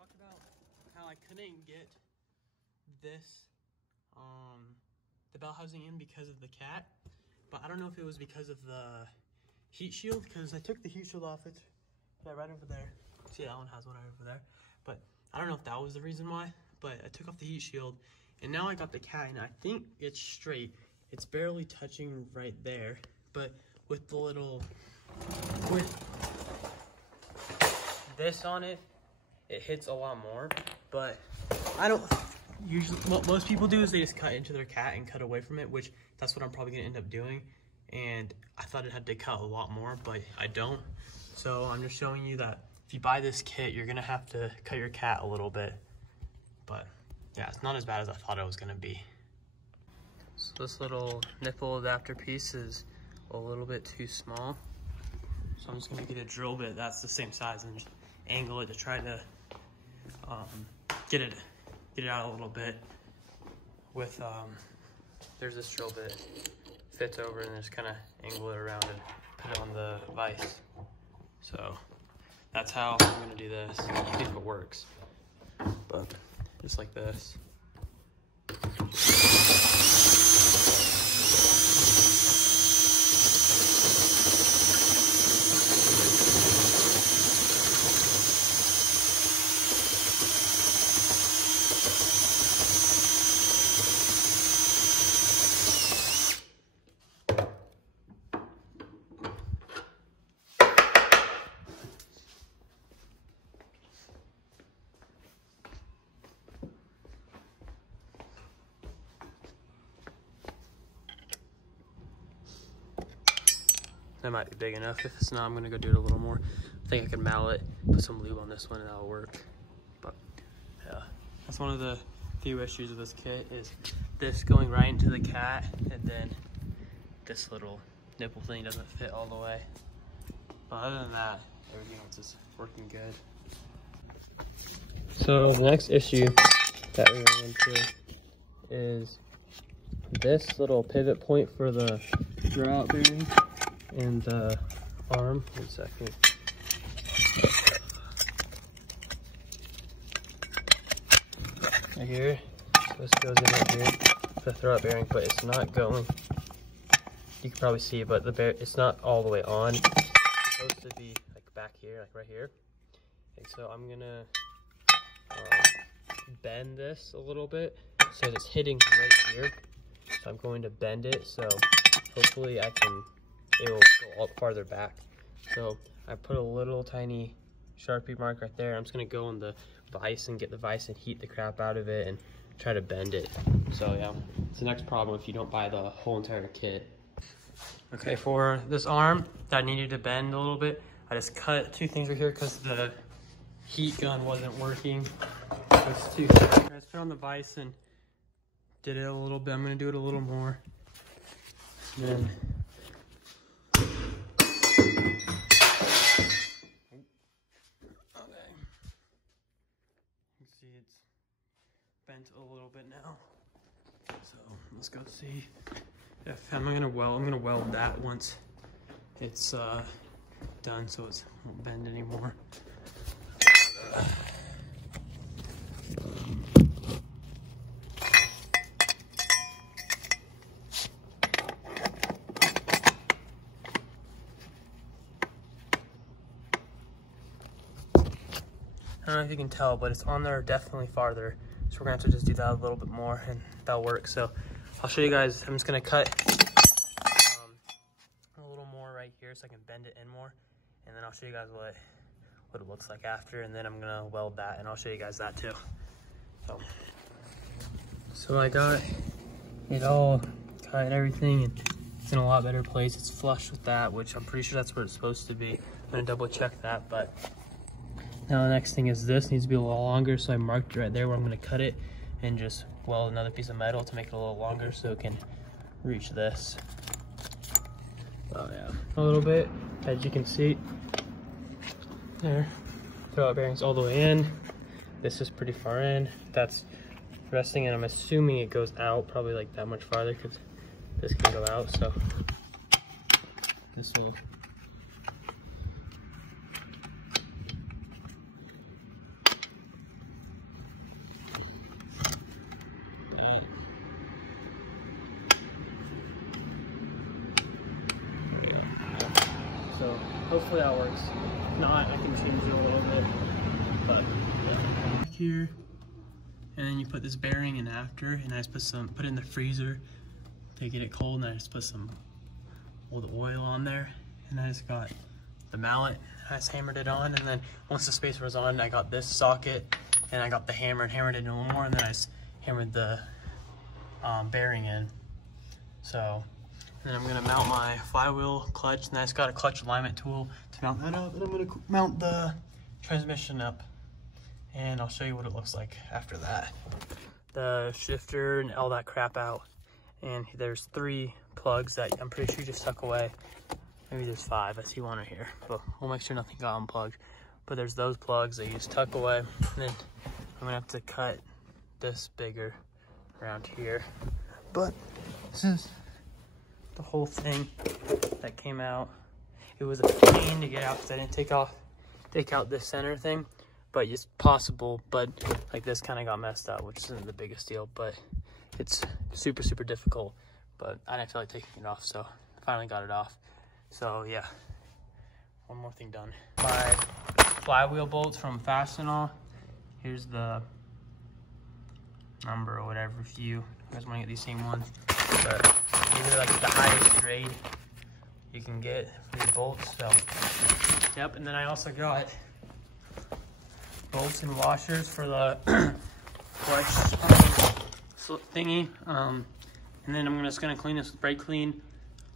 talked about how I couldn't get this, the bell housing in because of the cat, but I don't know if it was because of the heat shield, because I took the heat shield off. It's right over there. See, that one has one right over there, but I don't know if that was the reason why, but I took off the heat shield, and now I got the cat, and I think it's straight. It's barely touching right there, but with the little, with this on it, it hits a lot more. But I don't usually, what most people do is they just cut into their cat and cut away from it, which that's what I'm probably gonna end up doing. And I thought it had to cut a lot more, but I don't. So I'm just showing you that if you buy this kit, you're gonna have to cut your cat a little bit. But yeah, it's not as bad as I thought it was gonna be. So this little nipple adapter piece is a little bit too small. So I'm just gonna get a drill bit that's the same size and just angle it to try to get it out a little bit. With there's this drill bit, fits over, and just kind of angle it around and put it on the vise. So that's how I'm gonna do this. See if it works. But just like this. That might be big enough. If it's not, I'm gonna go do it a little more. I think I can mallet, put some lube on this one, and that'll work. But yeah, that's one of the few issues with this kit, is this going right into the cat, and then this little nipple thing doesn't fit all the way. But other than that, everything else is working good. So the next issue that we run into is this little pivot point for the throw out bearing and the arm. 1 second. Right here. So this goes in right here, the throw out bearing, but it's not going. You can probably see it, but it's not all the way on. It's supposed to be like back here, like right here. And so I'm gonna bend this a little bit so it's hitting right here. So I'm going to bend it so hopefully it will go up farther back. So I put a little tiny Sharpie mark right there. I'm just gonna go on the vise and get the vise and heat the crap out of it and try to bend it. So yeah, it's the next problem if you don't buy the whole entire kit. Okay, for this arm that needed to bend a little bit, I just cut 2 things right here because the heat gun wasn't working. Those 2 things. I just put on the vise and did it a little bit. I'm gonna do it a little more. And then bent a little bit now. So let's go see if I'm gonna weld that once it's done, so it won't bend anymore. I don't know if you can tell, but it's on there definitely farther. So we're gonna have to just do that a little bit more and that'll work. So I'll show you guys. I'm just gonna cut a little more right here so I can bend it in more. And then I'll show you guys what it looks like after. And then I'm gonna weld that and I'll show you guys that too. So I got it all cut and everything, and it's in a lot better place. It's flush with that, which I'm pretty sure that's where it's supposed to be. I'm gonna double check that, but now the next thing is this needs to be a little longer, so I marked it right there where I'm gonna cut it and just weld another piece of metal to make it a little longer so it can reach this. Oh yeah, a little bit, as you can see. There, throw out bearings all the way in. This is pretty far in. That's resting, and I'm assuming it goes out probably like that much farther because this can go out, so this will So hopefully that works. If not, I can change it a little bit. But yeah. Here, and then you put this bearing in after, and I just put it in the freezer to get it cold, and I just put some old oil on there, and I just got the mallet. I just hammered it on, and then once the spacer was on, I got this socket, and I got the hammer and hammered it in a little more, and then I just hammered the bearing in. So then I'm gonna mount my flywheel clutch, and I just got a clutch alignment tool to mount that up, and I'm gonna mount the transmission up, and I'll show you what it looks like after that. The shifter and all that crap out, and there's 3 plugs that I'm pretty sure you just tuck away. Maybe there's 5, I see one right here, but we'll make sure nothing got unplugged. But there's those plugs that you just tuck away, and then I'm gonna have to cut this bigger around here. But this is the whole thing that came out. It was a pain to get out because I didn't take out this center thing, but it's possible. But like this kind of got messed up, which isn't the biggest deal, but it's super, super difficult. But I didn't feel like taking it off, so I finally got it off. So yeah, one more thing done. My flywheel bolts from Fastenal. Here's the number or whatever if you guys want to get these same ones. But these are like the highest grade you can get for your bolts. So yep, and then I also got bolts and washers for the clutch thingy. And then I'm just gonna clean this with brake clean,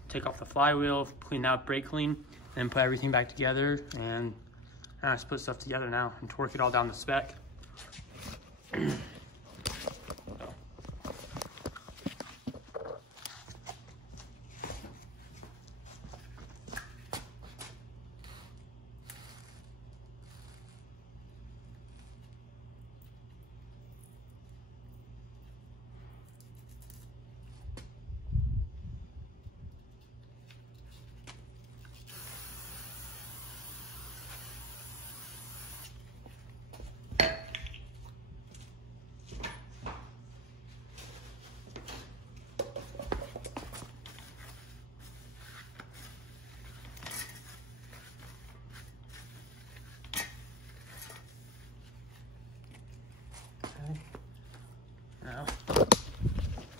take off the flywheel, clean that with brake clean, and then put everything back together, and I just put stuff together now and torque it all down to spec. Now,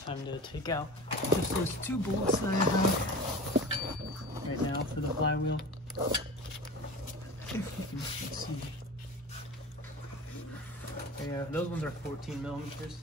time to take out just those 2 bolts that I have right now for the flywheel. If you can see. Yeah, those ones are 14 millimeters.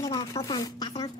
Bolts from Fastenal.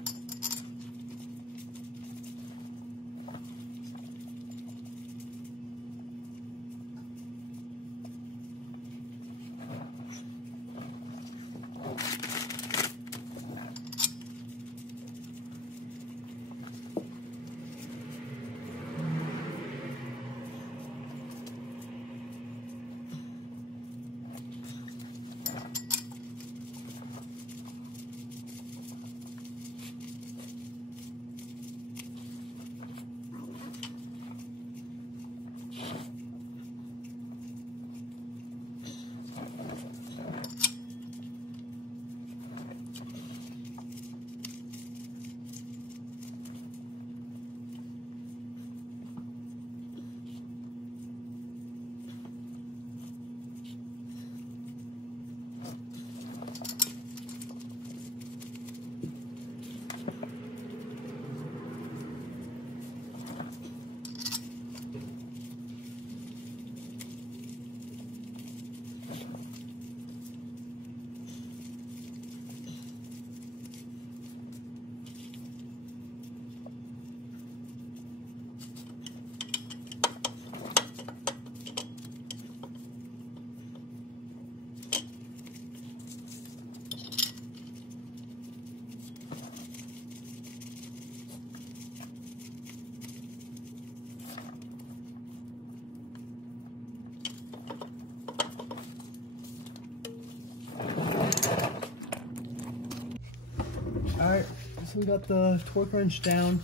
so we got the torque wrench down,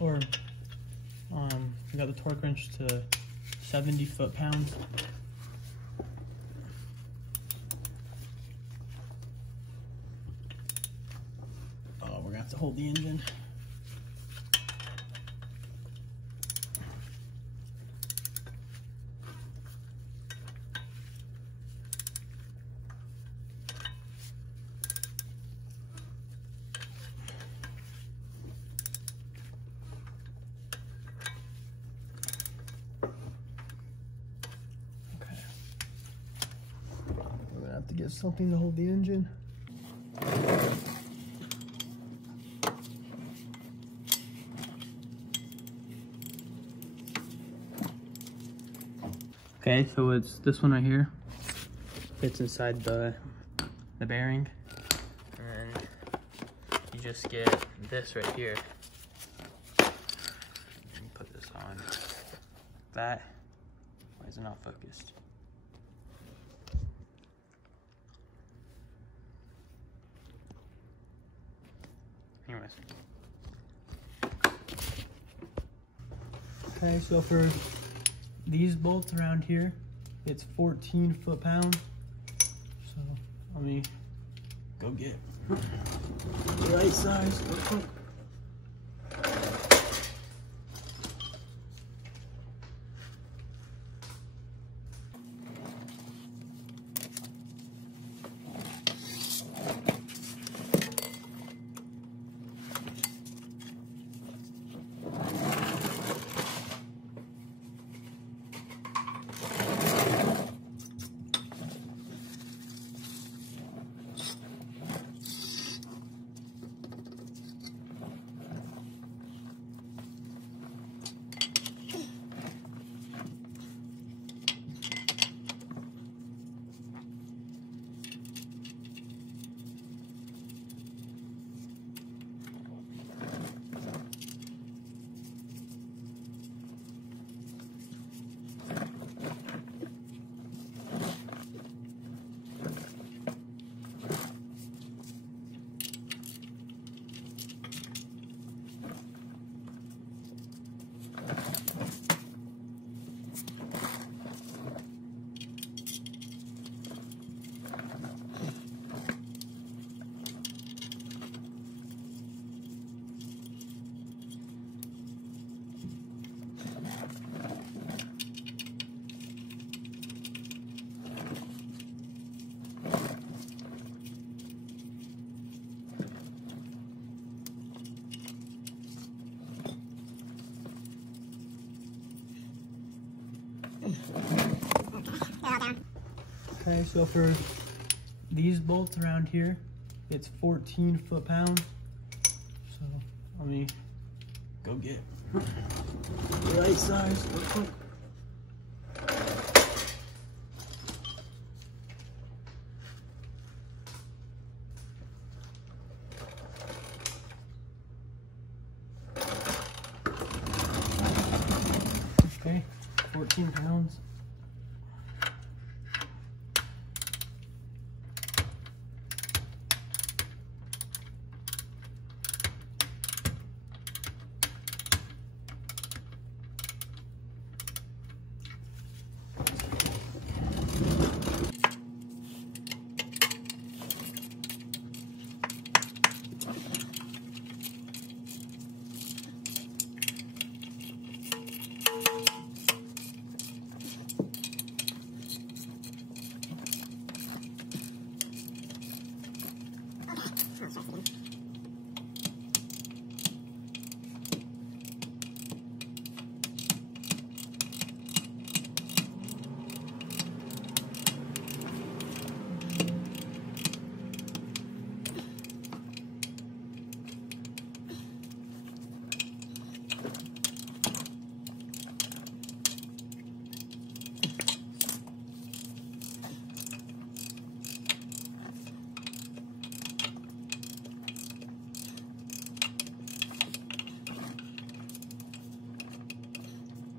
or we got the torque wrench to 70 foot-pounds. Oh, we're gonna have to hold the engine. To get something to hold the engine. Okay, so it's this one right here. Fits inside the bearing, and then you just get this right here. Let me put this on. That. Why is it not focused? Anyways. Okay, so for these bolts around here, it's 14 foot-pounds. So let me go get the right size real quick. Okay, so for these bolts around here, it's 14 foot-pounds. So let me go get the right size real quick. Okay, 14 pounds.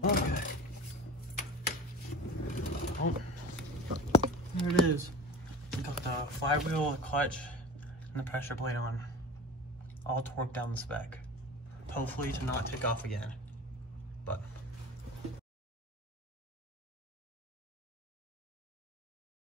Okay. Oh, there it is. Got the flywheel, the clutch, and the pressure plate on. I'll torque down the spec. Hopefully to not take off again. But